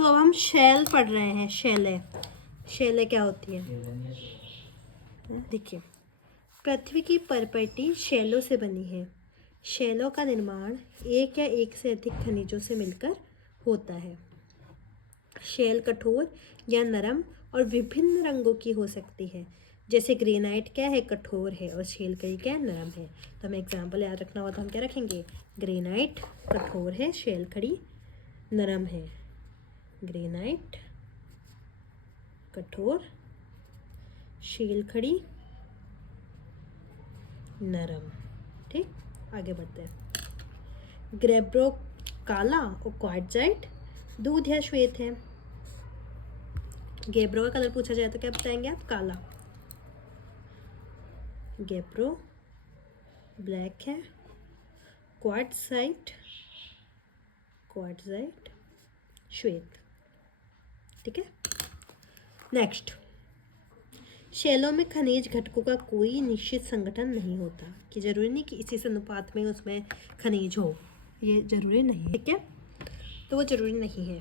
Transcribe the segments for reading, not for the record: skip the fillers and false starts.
सो अब हम शैल पढ़ रहे हैं। शैले क्या होती है? देखिए, पृथ्वी की परपटी शैलों से बनी है। शैलों का निर्माण एक या एक से अधिक खनिजों से मिलकर होता है। शैल कठोर या नरम और विभिन्न रंगों की हो सकती है। जैसे ग्रेनाइट क्या है? कठोर है, और शैल कई क्या है? नरम है। तो हमें एग्जाम्पल याद रखना होगा तो हम क्या रखेंगे? ग्रेनाइट कठोर है, शैल खड़ी नरम है। ग्रेनाइट कठोर, शैल खड़ी नरम। ठीक, आगे बढ़ते हैं। ग्रेब्रो काला और क्वार्ट्जाइट दूध या श्वेत है। गेब्रो का कलर पूछा जाए तो क्या बताएंगे आप? काला। गेब्रो ब्लैक है। क्वार्ट्जाइट श्वेत। ठीक है, नेक्स्ट। शैलों में खनिज घटकों का कोई निश्चित संगठन नहीं होता, कि जरूरी नहीं कि इसी अनुपात में उसमें खनिज हो, ये जरूरी नहीं। ठीक है, तो वो जरूरी नहीं है।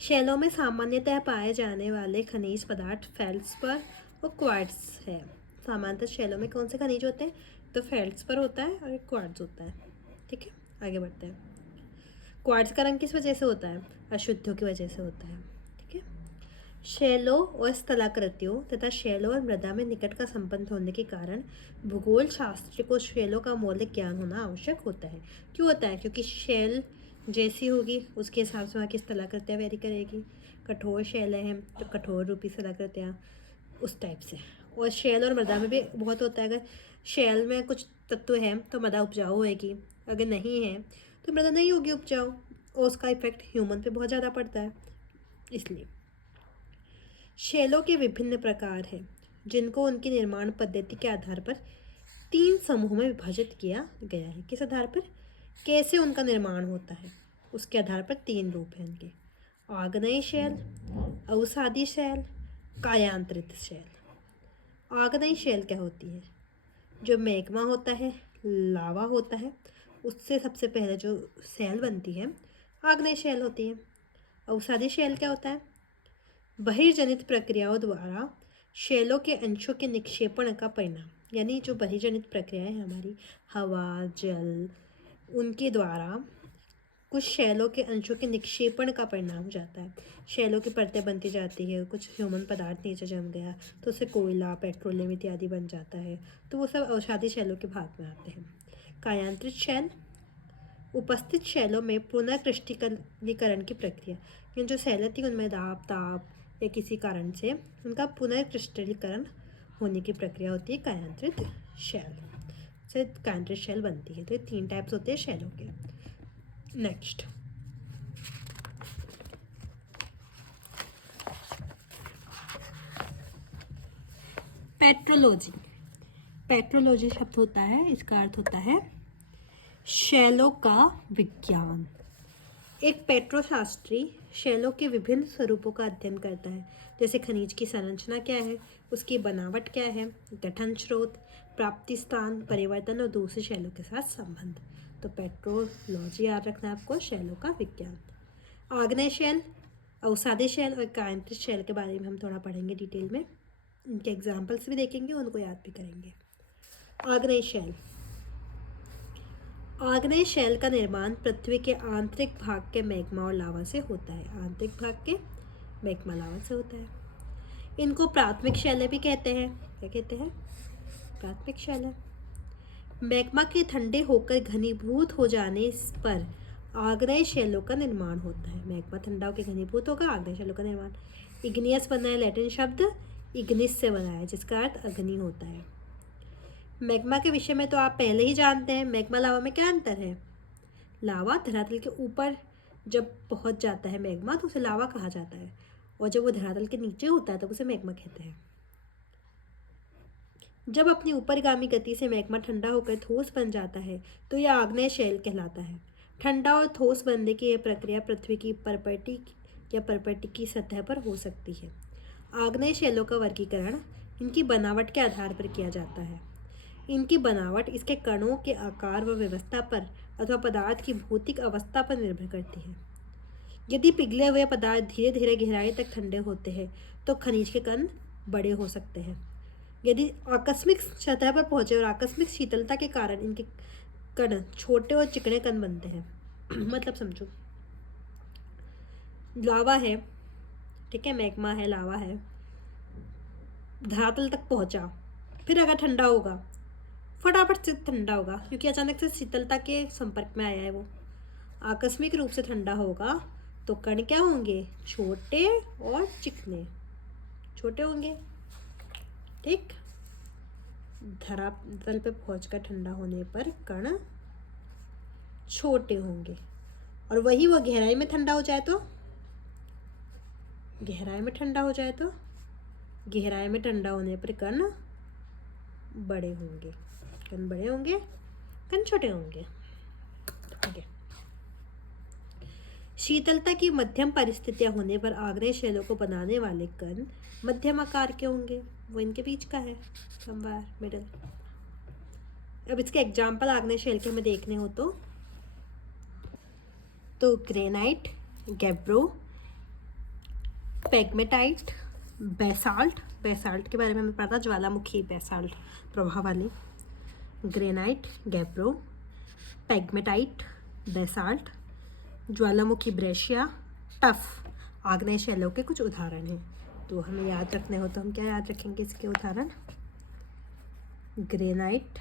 शैलों में सामान्यतः पाए जाने वाले खनिज पदार्थ फेल्ड्सपर और क्वार्ट्ज है। सामान्यतः शैलों में कौन से खनिज होते हैं? तो फेल्ड्सपर होता है और क्वार्ट्ज होता है। ठीक है, आगे बढ़ते हैं। क्वार्ट्ज का रंग किस वजह से होता है? अशुद्धियों की वजह से होता है। ठीक है, शैलों और स्थलाकृतियों तथा शैलों और मृदा में निकट का संबंध होने के कारण भूगोल शास्त्र को शैलों का मौलिक ज्ञान होना आवश्यक होता है। क्यों होता है? क्योंकि शैल जैसी होगी उसके हिसाब से वहाँ की स्थलाकृतियाँ वेरी करेगी। कठोर शैलें हैं तो कठोर रूपी स्थलाकृतियाँ उस टाइप से। और शैल और मृदा में भी बहुत होता है। अगर शैल में कुछ तत्व हैं तो मृदा उपजाऊ होएगी, अगर नहीं है तो मृदा नहीं होगी उपजाऊ, और उसका इफेक्ट ह्यूमन पे बहुत ज़्यादा पड़ता है। इसलिए शैलों के विभिन्न प्रकार हैं, जिनको उनकी निर्माण पद्धति के आधार पर 3 समूहों में विभाजित किया गया है। किस आधार पर? कैसे उनका निर्माण होता है, उसके आधार पर 3 रूप हैं उनके। आग्नेय शैल, अवसादी शैल, कायांतरित शैल। आग्नेय शैल क्या होती है? जो मैग्मा होता है, लावा होता है, उससे सबसे पहले जो शैल बनती है आग्नेय शैल होती है। अवसादी शैल क्या होता है? बहिर्जनित प्रक्रियाओं द्वारा शैलों के अंशों के निक्षेपण का परिणाम, यानी जो बहिर्जनित प्रक्रियाएं हैं हमारी, हवा, जल, उनके द्वारा कुछ शैलों के अंशों के निक्षेपण का परिणाम हो जाता है। शैलों की परतें बनती जाती है, कुछ ह्यूमन पदार्थ नीचे जम गया तो उससे कोयला, पेट्रोलियम इत्यादि बन जाता है, तो वो सब अवसादी शैलों के भाग में आते हैं। कायांतरित शैल, उपस्थित शैलों में पुनर्क्रिस्टलीकरण की प्रक्रिया, यानी जो शैलें थी उनमें दाब, ताप या किसी कारण से उनका पुनर्क्रिस्टलीकरण होने की प्रक्रिया होती है कायांतरित शैल से कायांतरित शैल बनती है। तो ये 3 टाइप्स होते हैं शैलों के। Next, petrology. पेट्रोलॉजी शब्द होता है, इसका अर्थ होता है शैलों का विज्ञान। एक पेट्रोशास्त्री शैलों के विभिन्न स्वरूपों का अध्ययन करता है, जैसे खनिज की संरचना क्या है, उसकी बनावट क्या है, गठन स्रोत, प्राप्ति स्थान, परिवर्तन और दूसरे शैलों के साथ संबंध। तो पेट्रोलॉजी याद रखना है आपको, शैलों का विज्ञान। आग्नेय शैल, अवसादी शैल और कायांतरित शैल के बारे में हम थोड़ा पढ़ेंगे डिटेल में, इनके एग्जाम्पल्स भी देखेंगे, उनको याद भी करेंगे। आग्नेय शैल। आग्नेय शैल का निर्माण पृथ्वी के आंतरिक भाग के मैग्मा और लावा से होता है। आंतरिक भाग के मैग्मा लावा से होता है। इनको प्राथमिक शैलें भी कहते हैं। क्या कहते हैं? प्राथमिक शैलें। मैग्मा के ठंडे होकर घनीभूत हो जाने पर आग्नेय शैलों का निर्माण होता है। मैग्मा ठंडा होकर घनीभूत होगा, आग्नेय शैलों का निर्माण। इग्नियस बना है, लैटिन शब्द इग्निस से बना है, जिसका अर्थ अग्नि होता है। मैग्मा के विषय में तो आप पहले ही जानते हैं। मैग्मा लावा में क्या अंतर है? लावा धरातल के ऊपर जब पहुंच जाता है मैग्मा तो उसे लावा कहा जाता है, और जब वो धरातल के नीचे होता है तब उसे मैग्मा कहते हैं। जब अपनी ऊपरगामी गति से मैग्मा ठंडा होकर ठोस बन जाता है तो यह आग्नेय शैल कहलाता है। ठंडा और ठोस बनने की यह प्रक्रिया पृथ्वी की परपटी या परपटी की सतह पर हो सकती है। आग्नेय शैलों का वर्गीकरण इनकी बनावट के आधार पर किया जाता है। इनकी बनावट इसके कणों के आकार व व्यवस्था पर अथवा पदार्थ की भौतिक अवस्था पर निर्भर करती है। यदि पिघले हुए पदार्थ धीरे धीरे गहराई तक ठंडे होते हैं तो खनिज के कण बड़े हो सकते हैं। यदि आकस्मिक सतह पर पहुंचे और आकस्मिक शीतलता के कारण इनके कण छोटे और चिकने कण बनते हैं। मतलब समझो, लावा है, ठीक है, मैग्मा है, लावा है, धरातल तक पहुंचा, फिर अगर ठंडा होगा, फटाफट से ठंडा होगा क्योंकि अचानक से शीतलता के संपर्क में आया है, वो आकस्मिक रूप से ठंडा होगा तो कण क्या होंगे, छोटे और चिकने, छोटे होंगे, ठीक। धरातल पे पहुंचकर ठंडा होने पर कण छोटे होंगे, और वही वो गहराई में ठंडा हो जाए तो, गहराई में ठंडा हो जाए तो, गहराई में ठंडा होने पर कण बड़े होंगे, कण बड़े होंगे, कण छोटे होंगे, ठीक है। शीतलता की मध्यम परिस्थितियां होने पर आग्नेय शैलों को बनाने वाले कण मध्यम आकार के होंगे, वो इनके बीच का है, समवेयर मिडिल। अब इसके एग्जाम्पल आग्नेय शैल के हमें देखने हो तो granite, gabbro, pegmatite, basalt, basalt के बारे में हमें पता, ज्वालामुखी बेसाल्ट प्रभाव वाली, ग्रेनाइट, गैब्रो, पेग्मेटाइट, बेसाल्ट, ज्वालामुखी ब्रेशिया, टफ आग्नेय शैलों के कुछ उदाहरण हैं। तो हमें याद रखने हो तो हम क्या याद रखेंगे इसके उदाहरण, granite,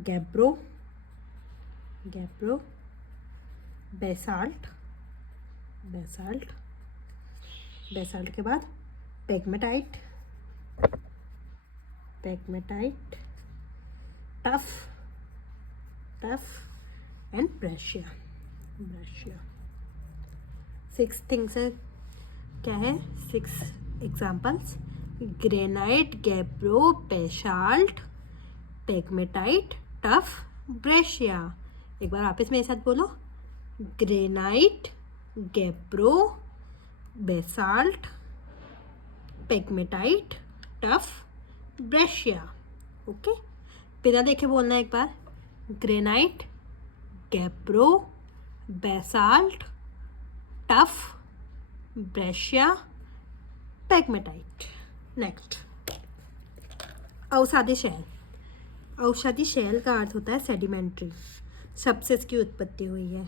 gabbro, gabbro, basalt, basalt, basalt के बाद pegmatite, pegmatite, tuff, tuff and breccia, breccia. 6 things है, क्या है, 6 examples, granite, gabbro, basalt, pegmatite, tuff, breccia. एक बार वापस मेरे साथ बोलो, granite, gabbro, basalt, pegmatite, tuff, breccia. Okay, बिना देखे बोलना एक बार, granite, gabbro, basalt, tuff, breccia, pegmatite. Next, औषधि शैल। औषधि शैल का अर्थ होता है सेडिमेंट्री, शब्द से इसकी उत्पत्ति हुई है।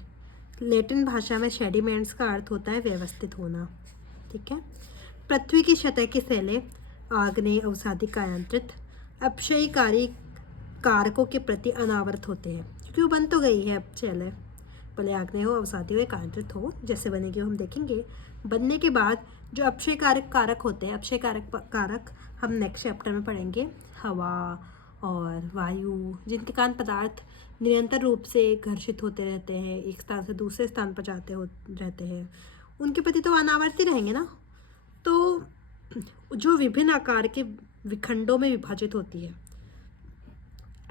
लैटिन भाषा में सेडिमेंट्स का अर्थ होता है व्यवस्थित होना, ठीक है। पृथ्वी की सतह की शैलें आग्नेय, अवसादी, कायांतरित, अपक्षयकारी कारकों के प्रति अनावृत होते हैं, क्योंकि वो बन तो गई है अब शैलें, भले आग्नेय हो, अवसादी हो या कायांतरित हो, जैसे बनेगी हम देखेंगे। बनने के बाद जो अपक्षय कारक होते हैं, अपक्षय कारक हम नेक्स्ट चैप्टर में पढ़ेंगे, हवा और वायु, जिनके कारण पदार्थ निरंतर रूप से घर्षित होते रहते हैं, एक स्थान से दूसरे स्थान पर जाते रहते हैं, उनके प्रति तो अनावर्त ही रहेंगे ना। तो जो विभिन्न आकार के विखंडों में विभाजित होती है,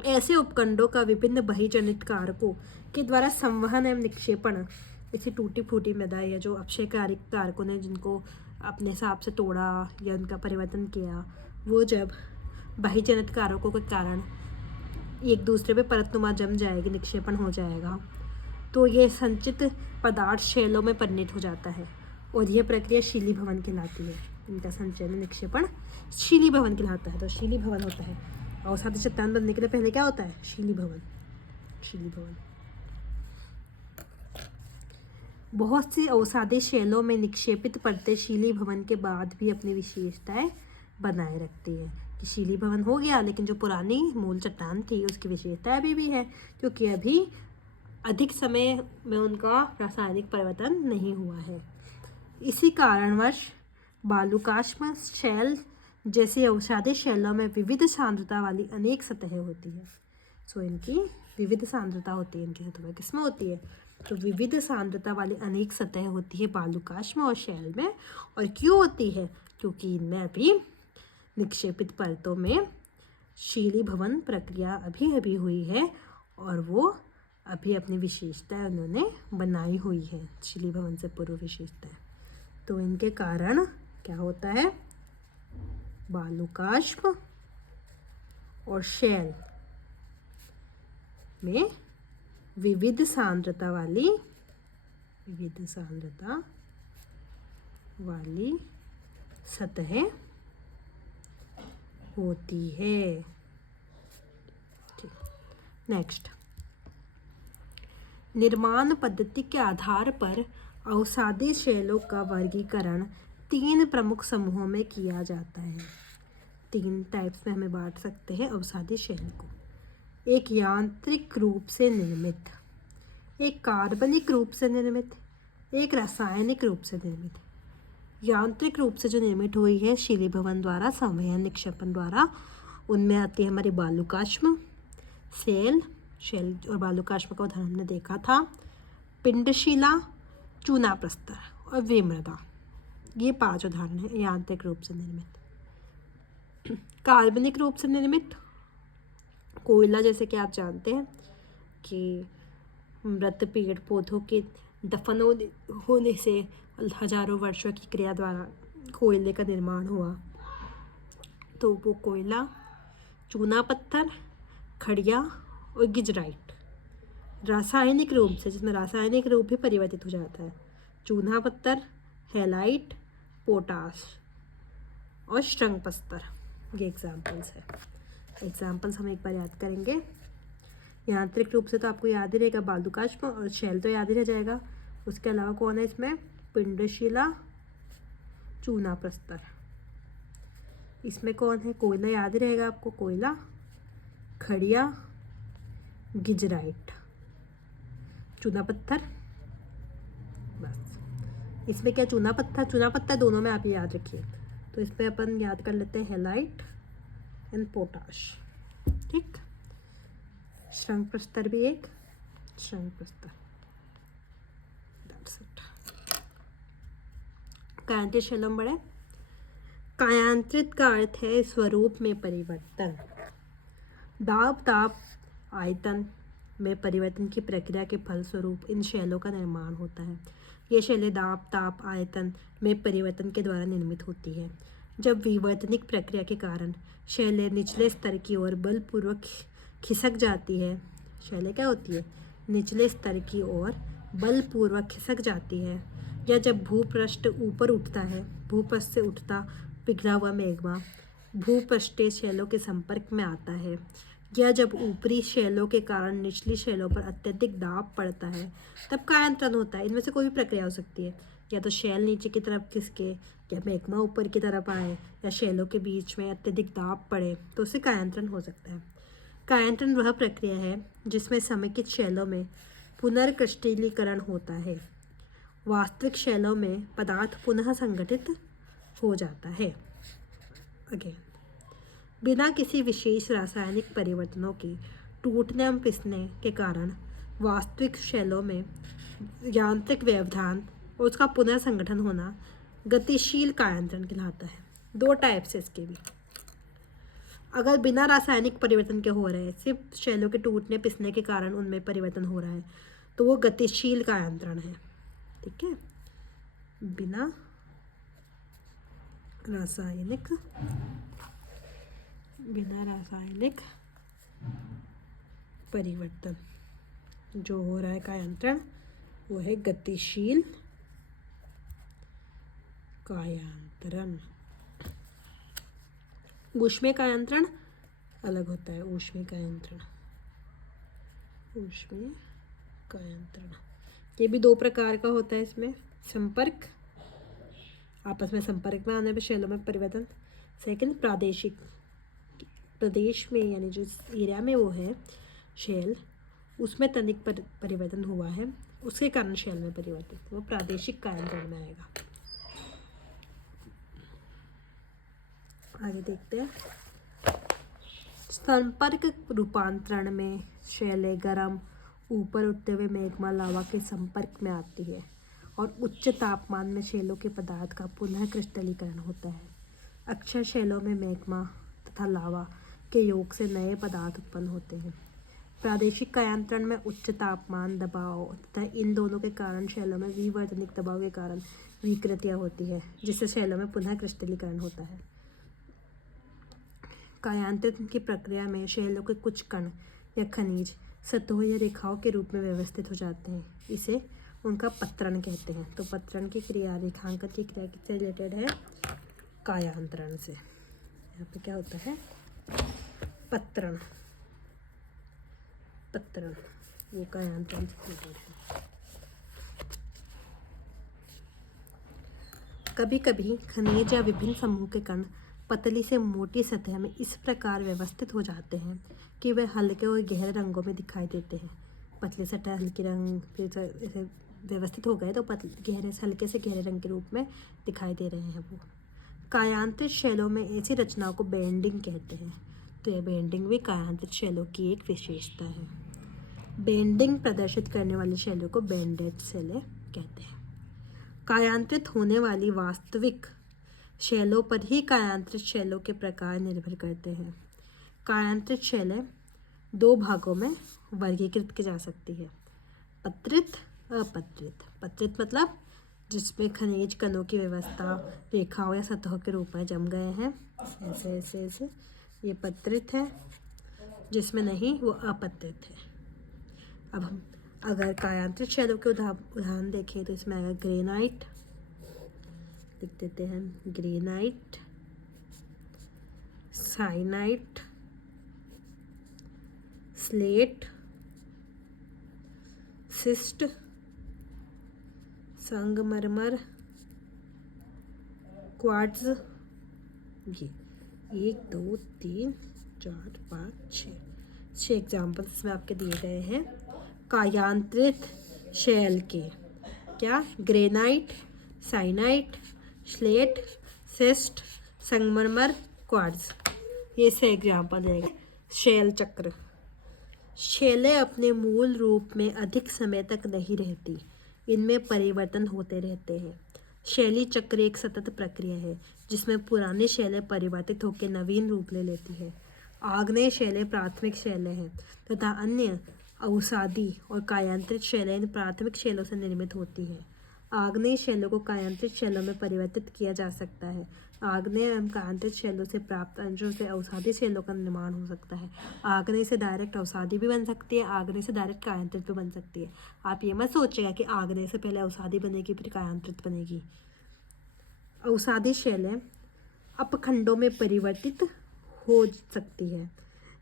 ऐसे उपखंडों का विभिन्न बहिर्जनित कारकों के द्वारा संवहन एवं निक्षेपण, जैसे टूटी फूटी मृदा या जो अपक्षयकारी कारकों ने जिनको अपने हिसाब से तोड़ा या उनका परिवर्तन किया, वो जब बहिर्जनित कारकों के कारण एक दूसरे पे परतनुमा जम जाएगी, निक्षेपण हो जाएगा, तो ये संचित पदार्थ शैलों में परिणत हो जाता है, और यह प्रक्रिया शीलीभवन कहलाती है। इनका संचयन, निक्षेपण शीलीभवन कहलाता है। तो शीलीभवन होता है, अवसादी चट्टान बनने के लिए पहले क्या होता है, शीलीभवन, शीलीभवन। बहुत सी अवसादी शैलों में निक्षेपित परतें शीलीभवन के बाद भी अपनी विशेषताएं बनाए रखती है, कि शीलीभवन हो गया लेकिन जो पुरानी मूल चट्टान थी उसकी विशेषता अभी भी है, क्योंकि अभी अधिक समय में उनका रासायनिक परिवर्तन नहीं हुआ है। इसी कारणवश बालुकाश्म शैल जैसे अवसादी शैलों में विविध सांद्रता वाली अनेक सतहें होती है। सो इनकी विविध सांद्रता होती है, इनकी सतह किसमें होती है, तो विविध सांद्रता वाली अनेक सतहें होती है बालुकाश्म और शैल में। और क्यों होती है, क्योंकि इनमें अभी निक्षेपित परतों में शीलीभवन प्रक्रिया अभी अभी हुई है, और वो अभी अपनी विशेषताएं उन्होंने बनाई हुई है, शीलीभवन से पूर्व विशेषताएं। तो इनके कारण क्या होता है, बालुकाश्म और शैल में विविध सांद्रता वाली विविध सांद्रता वाली सतहें होती है। नेक्स्ट, निर्माण पद्धति के आधार पर अवसादी शैलों का वर्गीकरण 3 प्रमुख समूहों में किया जाता है। 3 टाइप्स में हमें बांट सकते हैं अवसादी शैल को। एक यांत्रिक रूप से निर्मित, एक कार्बनिक रूप से निर्मित, एक रासायनिक रूप से निर्मित। यांत्रिक रूप से जो निर्मित हुई है शीलीभवन द्वारा, संवहन निक्षेपण द्वारा, उनमें आती है हमारी बालुकाष्म, शेल और बालुकाष्म का उदाहरण हमने देखा था, पिंडशिला, चूना प्रस्तर और विमृदा। ये 5 उदाहरण हैं यांत्रिक रूप से निर्मित। कार्बनिक रूप से निर्मित कोयला, जैसे कि आप जानते हैं कि मृत पेड़ पौधों के दफन होने से हजारों वर्षों की क्रिया द्वारा कोयले का निर्माण हुआ, तो वो कोयला, चूना पत्थर, खड़िया और गिजराइट। रासायनिक रूप से, जिसमें रासायनिक रूप भी परिवर्तित हो जाता है, चूना पत्थर, हैलाइट, पोटाश और श्रंग पत्थर। ये एग्जाम्पल्स है। एग्जाम्पल्स हम एक बार याद करेंगे। यांत्रिक रूप से तो आपको याद ही रहेगा बालुकाष्म और शैल तो याद ही रह जाएगा। उसके अलावा कौन है इसमें? पिंडशिला, चूना प्रस्तर। इसमें कौन है? कोयला याद ही रहेगा आपको, कोयला, खड़िया, गिजराइट, चूना पत्थर। बस इसमें क्या? चूना पत्थर दोनों में आप याद रखिए। तो इसमें अपन याद कर लेते हैं हैलाइट एंड पोटाश। ठीक, श्रंग प्रस्तर भी एक, श्रंग प्रस्तर। That's it. कायांत्रित शैलों बड़े। कायांत्रित का अर्थ है स्वरूप में परिवर्तन। दाब ताप आयतन में परिवर्तन की प्रक्रिया के फलस्वरूप इन शैलों का निर्माण होता है। ये शैलें दाब ताप आयतन में परिवर्तन के द्वारा निर्मित होती है। जब विवर्तनिक प्रक्रिया के कारण शैलें निचले स्तर की ओर बलपूर्वक खिसक जाती है, शैलें क्या होती है? निचले स्तर की ओर बलपूर्वक खिसक जाती है, या जब भूपृष्ठ ऊपर उठता है, भूपृष्ठ से उठता पिघला हुआ मैग्मा भूपृष्ठीय शैलों के संपर्क में आता है, या जब ऊपरी शैलों के कारण निचली शैलों पर अत्यधिक दाब पड़ता है, तब कायांतरण होता है। इनमें से कोई भी प्रक्रिया हो सकती है, या तो शैल नीचे की तरफ खिसके, या मैग्मा ऊपर की तरफ आए, या शैलों के बीच में अत्यधिक दाब पड़े, तो उससे कायांतरण हो सकता है। कायांतरण वह प्रक्रिया है जिसमें समेकित शैलों में पुनर्क्रिस्टलीकरण होता है। वास्तविक शैलों में पदार्थ पुनः संगठित हो जाता है। अगेन, बिना किसी विशेष रासायनिक परिवर्तनों के टूटने एवं पिसने के कारण वास्तविक शैलों में यांत्रिक व्यवधान और उसका पुनर्संगठन होना गतिशील कायांतरण कहलाता है। 2 टाइप से इसके भी। अगर बिना रासायनिक परिवर्तन के हो रहे हैं, सिर्फ शैलों के टूटने पिसने के कारण उनमें परिवर्तन हो रहा है, तो वो गतिशील कायांतरण है। ठीक है, बिना रासायनिक परिवर्तन जो हो रहा है कायांतरण, वो है गतिशील कायांतरण। ऊष्मीय कायांतरण अलग होता है। ऊष्मीय कायांतरण ये भी 2 प्रकार का होता है। इसमें संपर्क, आपस में संपर्क में आने पर शैलों में परिवर्तन। सेकंड, प्रादेशिक, प्रदेश में यानी जो एरिया में वो है शैल, उसमें तनिक परिवर्तन हुआ है, उसके कारण शैल में परिवर्तन, वो प्रादेशिक कायांतरण में आएगा। आगे देखते हैं। संपर्क रूपांतरण में शैलें गर्म ऊपर उठते हुए मैग्मा लावा के संपर्क में आती है और उच्च तापमान में शैलों के पदार्थ का पुनः क्रिस्टलीकरण होता है। अक्षय शैलों में मैग्मा तथा लावा के योग से नए पदार्थ उत्पन्न होते हैं। प्रादेशिक कायांतरण में उच्च तापमान, दबाव तथा इन दोनों के कारण शैलों में विवर्तनिक दबाव के कारण विकृतियाँ होती है, जिससे शैलों में पुनः क्रिस्टलीकरण होता है। कायांतरण की प्रक्रिया में शैलों के कुछ कण या खनिज सतहों या रेखाओं के रूप में व्यवस्थित हो जाते हैं। इसे उनका पत्रण कहते हैं। तो पत्रण की क्रिया, रेखांकन की क्रिया किससे रिलेटेड है? कायांतरण से। यहाँ पे क्या होता है? पत्रण, पत्रण वो कायांतरण से रिलेटेड है। कभी कभी खनिज या विभिन्न समूह के कण पतली से मोटी सतह में इस प्रकार व्यवस्थित हो जाते हैं कि वे हल्के और गहरे रंगों में दिखाई देते हैं। पतली सतह हल्के रंग, फिर ऐसे व्यवस्थित हो गए तो गहरे से हल्के से गहरे रंग के रूप में दिखाई दे रहे हैं वो। कायांतरित शैलों में ऐसी रचनाओं को बेंडिंग कहते हैं। तो यह बेंडिंग भी कायांतरित शैलों की एक विशेषता है। बेंडिंग प्रदर्शित करने वाली शैलों को बेंडेड शैलें कहते हैं। कायांतरित होने वाली वास्तविक शैलों पर ही कायांतरित शैलों के प्रकार निर्भर करते हैं। कायांतरित शैलें दो भागों में वर्गीकृत की जा सकती है, पत्रित, अपत्रित। पत्रित मतलब जिसमें खनिज कणों की व्यवस्था रेखाओं या सतहों के रूप में जम गए हैं, ऐसे ऐसे ऐसे, ये पत्रित है। जिसमें नहीं वो अपत्रित है। अब हम अगर कायांतरित शैलों के उदाहरण देखें तो इसमें आएगा ग्रेनाइट, लिख देते हैं ग्रेनाइट, साइनाइट, स्लेट, सिस्ट, संगमरमर, क्वार्ट्ज। ये 1 2 3 4 5 6 एग्जाम्पल्स इसमें आपके दिए गए हैं कायांतरित शैल के। क्या? ग्रेनाइट, साइनाइट, स्लेट, सिस्ट, संगमरमर, क्वार्ट्ज। ये 6 एग्जाम्पल है। शैल चक्र। शैलें अपने मूल रूप में अधिक समय तक नहीं रहती, इनमें परिवर्तन होते रहते हैं। शैली चक्र एक सतत प्रक्रिया है जिसमें पुरानी शैलें परिवर्तित होकर नवीन रूप ले लेती है। आग्नेय शैलें प्राथमिक शैलें हैं तथा अन्य अवसादी और कायांतरित शैलें इन प्राथमिक शैलों से निर्मित होती हैं। आग्नेय शैलों को कायांतरित शैलों में परिवर्तित किया जा सकता है। आग्नेय एवं कायांतरित शैलों से प्राप्त अंशों से अवसादी शैलों का निर्माण हो सकता है। आग्नेय से डायरेक्ट अवसादी भी बन सकती है, आग्नेय से डायरेक्ट कायांतरित भी बन सकती है। आप ये मत सोचिएगा कि आग्नेय से पहले अवसादी बनेगी फिर कायांतरित बनेगी। अवसादी शैलें अपखंडों में परिवर्तित हो सकती है।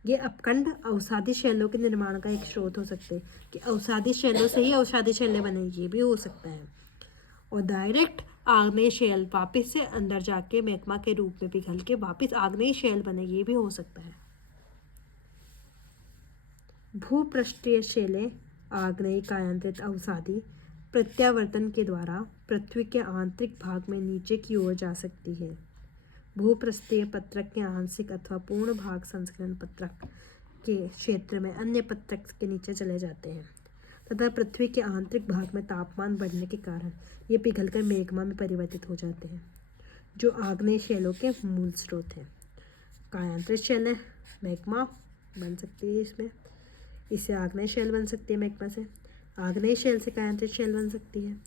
ये अपखंड अवसादी शैलों के निर्माण का एक स्रोत हो सकते हैं कि अवसादी शैलों से ही अवसादी शैलें बनेगी, ये भी हो सकता है। और डायरेक्ट आग्नेय शैल वापस से अंदर जाके मैग्मा के रूप में पिघल के वापस आग्नेय शैल बनेगी, ये भी हो सकता है। भूपृष्ठीय शैलें आग्नेय, कायांतरित, अवसादी प्रत्यावर्तन के द्वारा पृथ्वी के आंतरिक भाग में नीचे की ओर जा सकती है। भूपृष्ठीय पत्रक के आंशिक अथवा पूर्ण भाग संस्करण पत्रक के क्षेत्र में अन्य पत्रक के नीचे चले जाते हैं तथा पृथ्वी के आंतरिक भाग में तापमान बढ़ने के कारण ये पिघलकर मैग्मा में परिवर्तित हो जाते हैं, जो आग्नेय शैलों के मूल स्रोत हैं। कायांतरित शैलें मैग्मा बन सकती है, इससे आग्नेय शैल बन सकती है मैग्मा से। आग्नेय शैल से कायांतरित शैल बन सकती है।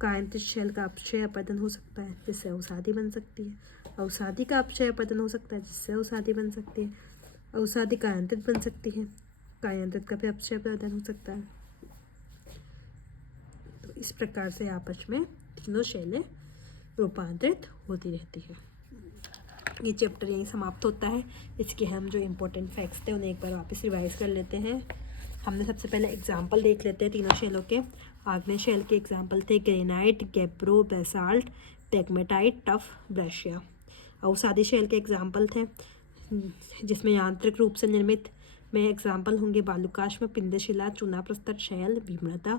कायांतरित शैल का अपक्षय अपतन हो सकता है जिससे अवसादी बन सकती है। अवसादी का अपक्षय अपतन हो सकता है जिससे अवसादी बन सकती है। अवसादी कायांतरित बन सकती है, कायांतरित का भी अपक्षय अपतन हो सकता है। तो इस प्रकार से आपस में तीनों शैलें रूपांतरित होती रहती है। ये चैप्टर यहीं समाप्त होता है। इसके हम जो इम्पोर्टेंट फैक्ट्स थे उन्हें एक बार वापस रिवाइज कर लेते हैं। हमने सबसे पहले एग्जाम्पल देख लेते हैं तीनों शैलों के। आग्नेय शैल के एग्जाम्पल थे granite, gabbro, basalt, pegmatite, tuff, breccia. अवसादी शैल के एग्जाम्पल थे जिसमें यांत्रिक रूप से निर्मित में एग्जाम्पल होंगे बालूकाश में पिंडशिला, चूना प्रस्तर, शैल, भीमृता।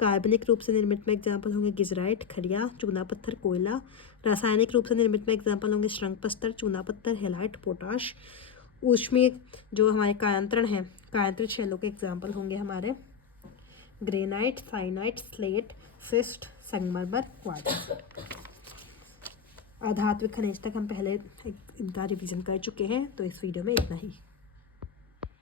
कार्बनिक रूप से निर्मित में एग्जाम्पल होंगे गिजराइट, खड़िया, चूना पत्थर, कोयला। रासायनिक रूप से निर्मित में एग्जाम्पल होंगे श्रृंग पत्थर, चूना पत्थर, हेलाइट, पोटाश। ऊष्मीय जो हमारे कायांतरण हैं, कायांतरित शैलों के एग्जाम्पल होंगे हमारे ग्रेनाइट, साइनाइट, स्लेट, सिस्ट, संगमरमर, क्वार्ट्ज। आधात्विक खनिज तक हम पहले इनका रिवीजन कर चुके हैं, तो इस वीडियो में इतना ही।